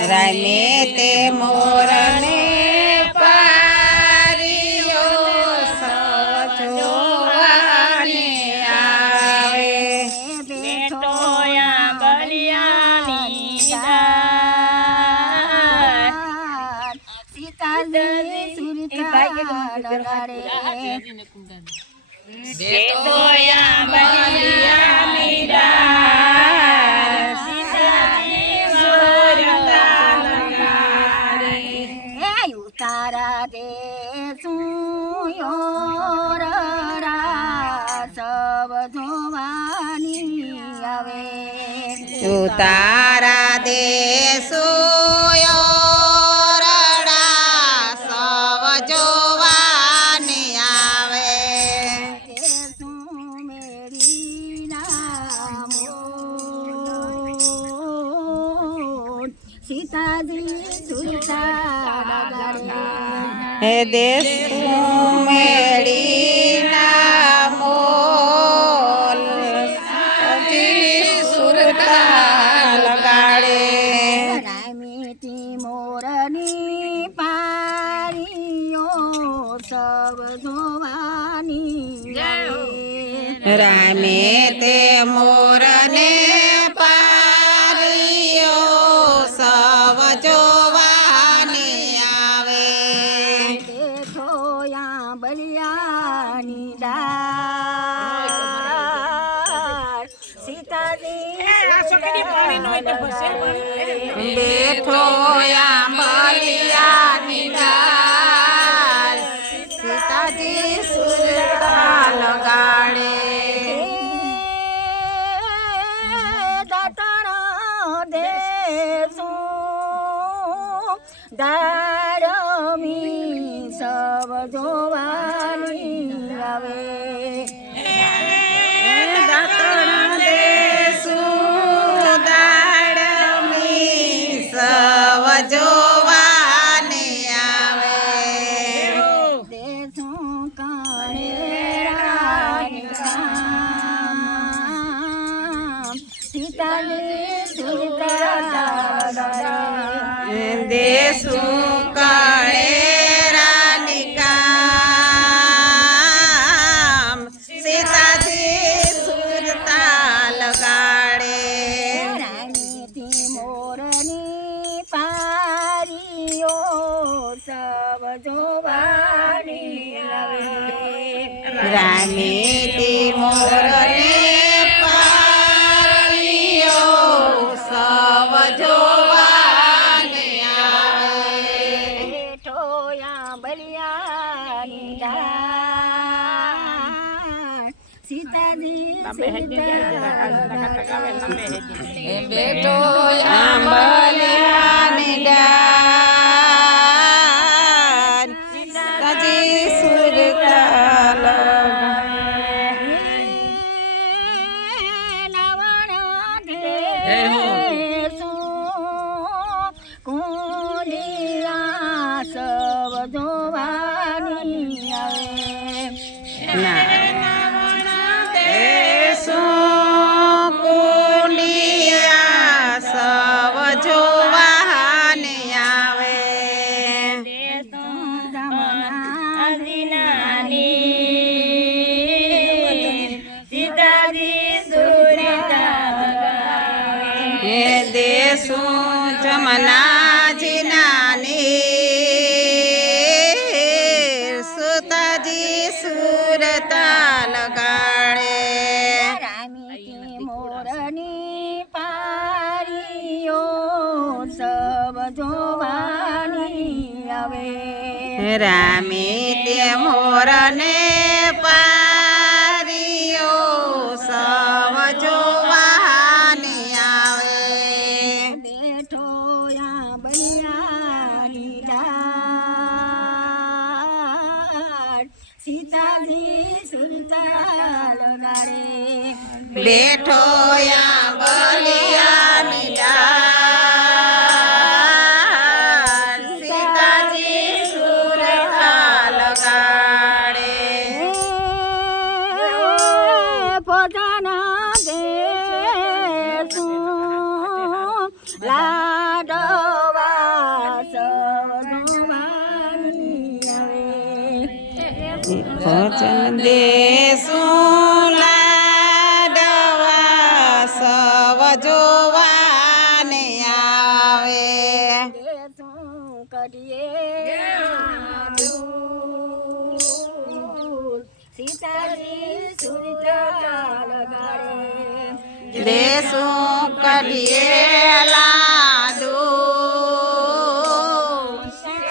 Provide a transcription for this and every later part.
રામે તે મોરને પારિયો સવ જોવાને આવે બેઠો બલિયાની સીતાજી સુરતા લગાડે બેઠો બલિયાની તારા દે સુયોરડા સબ જોવાની આવે તારા દેશો સવ જોવાને આવે મેરી નામ સીતાજી સુરતા હે દેશ મેળી ના મોલ સુરતા લગાડે રામીતી મોરની પારીઓ સબ જોવાની રામે તે મોરને પારિયો સવ જોવાને આવે બલિયાની ડાળ સીતાજી બેઠો બલિયાની ડાળ સીતાજી સુરતા લગાડે દાતણ દેશું દારમી સબ જોવાની આવે દાતણ દેશું દાડમી સવ જોવાને આવે દેશું કાળેરાની કામ સીતાજી સુરતા દેશું કાળેરાની કામ સીતાજી સુરતા લગાડે રામીતી મોરની પારીઓ સબ જોવાની આવે રામીતી મોરને પારિયો સવ જોવાને આવે બલિયાની ડાળ સીતાજી બેઠો બલિયાની ડાળ સીતાજી સુરતા કુલિયા સબ જોવાની આવે દેશું કુંડિયા સવ જોવાને આવે સીતાજી સુરતા હે દેશું જમનાજી નાની સુતાજી સુરતા લગાડે રામીતી મોરની પારીઓ સબ જોવાની આવે રામે તે મોરને પારિયો સવ જોવાને આવે બેઠો બલિયાની ડાળ સીતાજી સુરતા લગાડે બેઠો બલિયાની ડાળ સીતાજી સુરતા લગાડે પોતાના દેશું લાડો ભજન દેશું લાડવા સવ જોવાને આવે દેશું કરીએ સીતાજી સુરતા લગાડે દેશું કરીએ લાડુ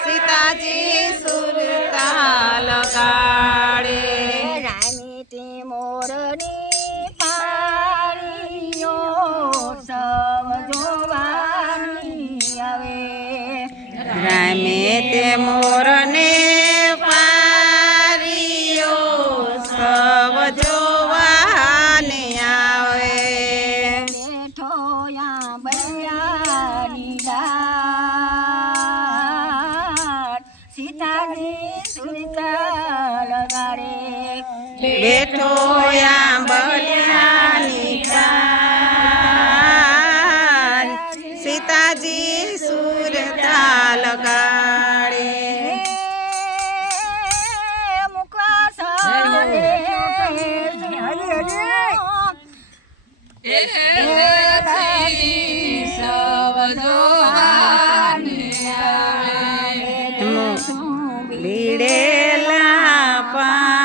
સીતાજી સુરતા લગાડે રામીતી મોરની પારીઓ સવ જોવાની આવે રામે તે મોરને પારીઓ સવ જોવાને આવે બેઠો યા બૈયાની ડાળ સીતાજી સુરતા લગાડે બેઠો આંબલિયાની ડાળ સીતાજી સુરતા લગાડે મુખવાસ બીડેલા પાંદ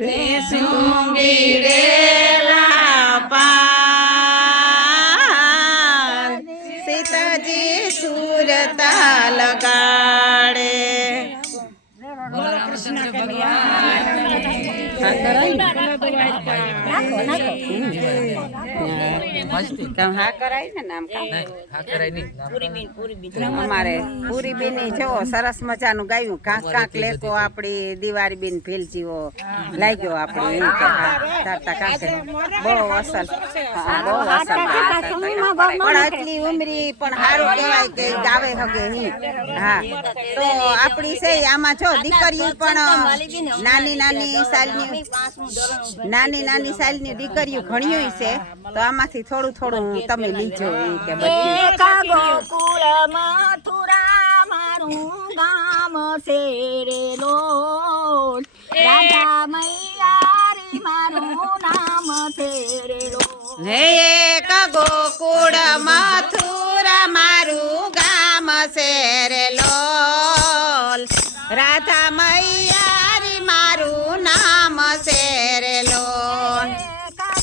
દેશું બીડેલા પાંદ સીતાજી સુરતા લગાડે હા કરાય ને નામ અમારે પૂરી બેન જો સરસ મજાનું ગાયું કાંક કાંક લેકો આપડી દિવાળી બેન ભેલજીઓ લાગ્યો આપડે બહુ અસલ બહુ અસલ પણ આટલી ઉમરી પણ સારું કહેવાય કે ગાવે હગે નહીં હા તો આપડી છે આમાં જો દીકરીઓ પણ નાની નાની સાલની દીકરીઓ ઘણીઓ છે તો આમાંથી થોડું થોડું તમે લીજો એ કે બધી ગોકુળ મથુરા મારું ગામ છે રે લોલ રાધા મૈયારી મારું નામ છે રે લોલ હે એક ગોકુળ મથુરા મારું ગામ છે રે લોલ રાધા મૈયારી મારું નામ છે રે લોલ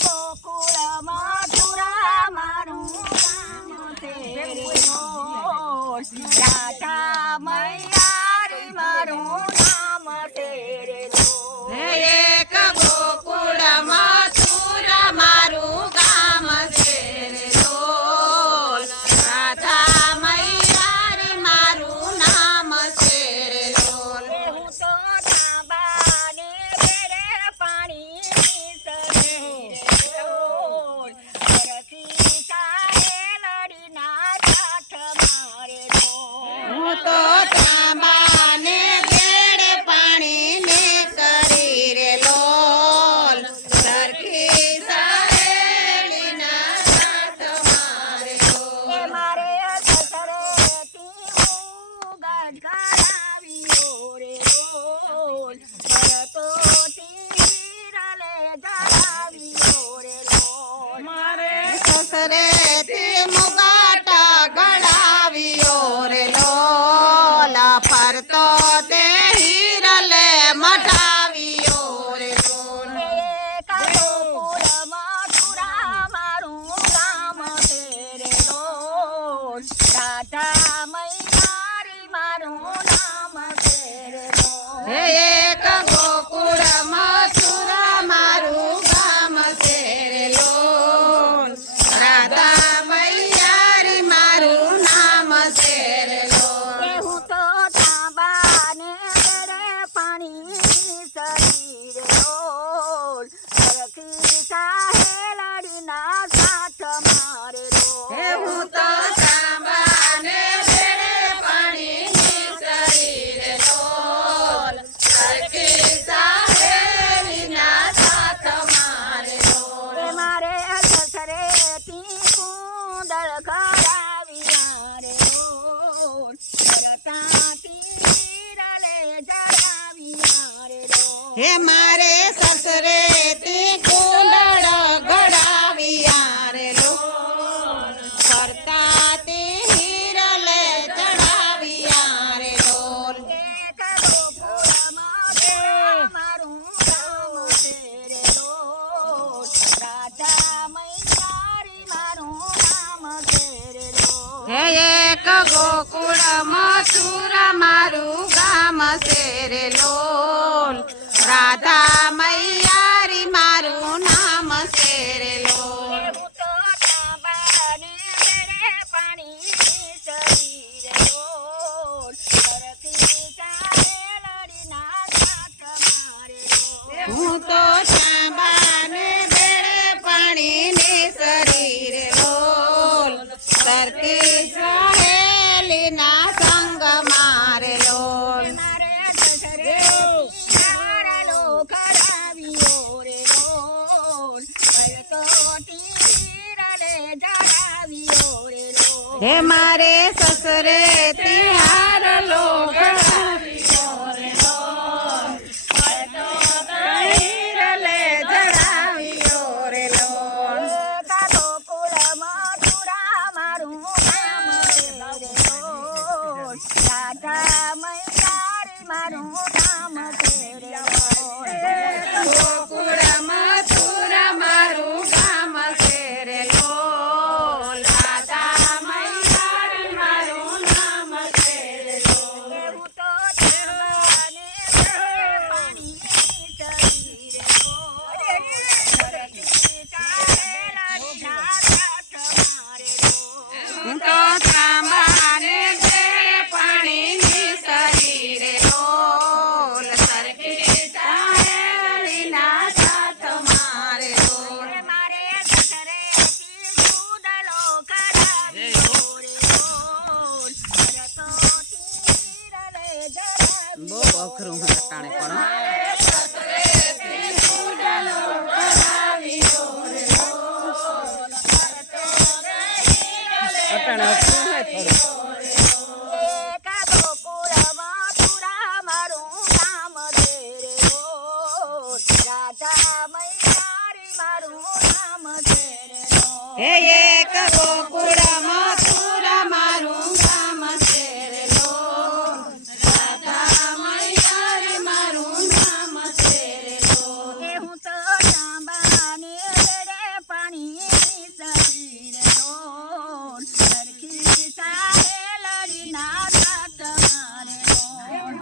ગોકુળ મથુરા મારું ગામ છે રે લોલ રાધા મૈયારી મારું નામ છે રે લોલ હે એક ગોકુળ મથુરા મારું ગામ છે રે લોલ રાધા મૈયારી મારું નામ છે રે લોલ હું તો તાંબાને બેરે પાણી સરે રોલ પરથી ચાહે લડીના કાઠ મારે હું તો તાંબાને બેડે પાણીને કરી રે લોલ સરખી સહેલીના સાથ મારે લોલ મારે સસરેથી હું ગટકારાવ્યો રે રોલ ભરતોથી હીરલે જડાવ્યો રે રોલ મારે સસરેથી મુગાટ ગળાવ્યો રે લોલ ફરતો તે હીરલે મટાવ્યો રે લોલ ગોકુળ મથુરા મારું ગામ છે રે લોલ રાધા મૈયારી મારું નામ છે રે લોલ હે એક ગોકુળ મથુરા મારું ગામ છે રે લોલ રાધા મૈયારી મારું નામ છે રે લોલ હું તો તાંબાને બેરે પાણી સરી રે લોલ સરખી ચાહે લડીના સાથ મારે હે લોલ હું તો તાંબાને હે મારે સસરે તી કુંડળ ઘડાવ્યા રે લોલ કરતા તે હિરલે ચડાવ્યા રે લોલ એક ગોકુળમાં થોડા મારું નામ છે રે લોલ રાધા મૈયારી મારું નામ છે રે લોલ હે એક ગોકુળ મથુરા મારું ગામ છે રે લોલ રાધા મૈયારી મારું નામ છે રે લોલ હું તો તાંબાને બેડે પાણીની સરી રે લોલ સરખી ચાલે લડીના સાથ મારે લોલ હું તો ચાંબાને બેડે પાણીની શરીર લોલ સરકી સહેલીના સંગ મારે લોલ મારે સસરે પિયારો કરાવ્યો રે લોલ હવે તો તીરલે જડાવ્યો રે લોલ હે મારે સસરે તિહાર લોગડાવ્યો રે લોલ હિરલે જડાવ્યો રે લોલ ગોકુળમાં થોડા મારું નામ છે રે લોલ રાધા મૈયારી મારું નામ છે રે લોલ ગોકુળ મથુરા મારું ગામ છે રે લોલ રાધા મૈયારી મારું નામ છે રે લોલ હું તો ચાંબાને બેડે પાણીની સરી રે લોલ સરખી ચાલે લડીના સાથ મારે લોલ હું તો તાંબાને બેડે પાણીની શરીર લોલ સરખી સહેલીના સાથ મારે લોલ મારે સસરે તીડલો કરાવ્યો રે લોલ તો તીરલે જડાવ્યો બહુ અઘરું હટાણે પણ અટાણે અઘરું હે થોડું એક ગોકુળમાં થોડા મારું નામ છે રે લોલ રાધા મૈયારી મારું નામ છે રે લોલ હે એક ગોકુળ મથુરા મારું ગામ છે રે લોલ રાધા મૈયારી મારું નામ છે રે લોલ હું તો ચાંબાને બેડે પાણીની સરી રે લોલ સરખી ચાલે લડીના સાથ મારે લોલ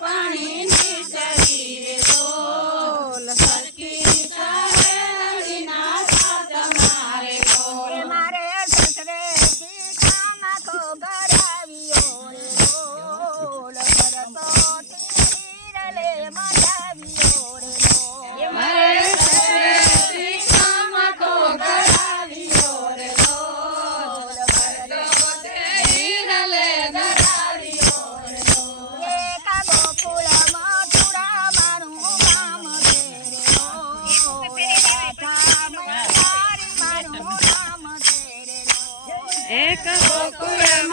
પાણીની શરીર લોલ સરખી સહેલીના સાથ મારે લોલ મારે સસરે ટીકામાં કો ગરાવ્યો રે લોલ ભરતો તીરલે મજાવ્યો રે લોલ મારે સસરે તીખામાં તો ગળાવ્યો રે લોલ ભરતો તે હિરલે ધરાવ્યો રે લોલ એક ગોકુળમાં થોડા મારું ગામ છે રે લોલ રાધા મૈયારી મારું નામ છે રે લોલ એક ગોકુળ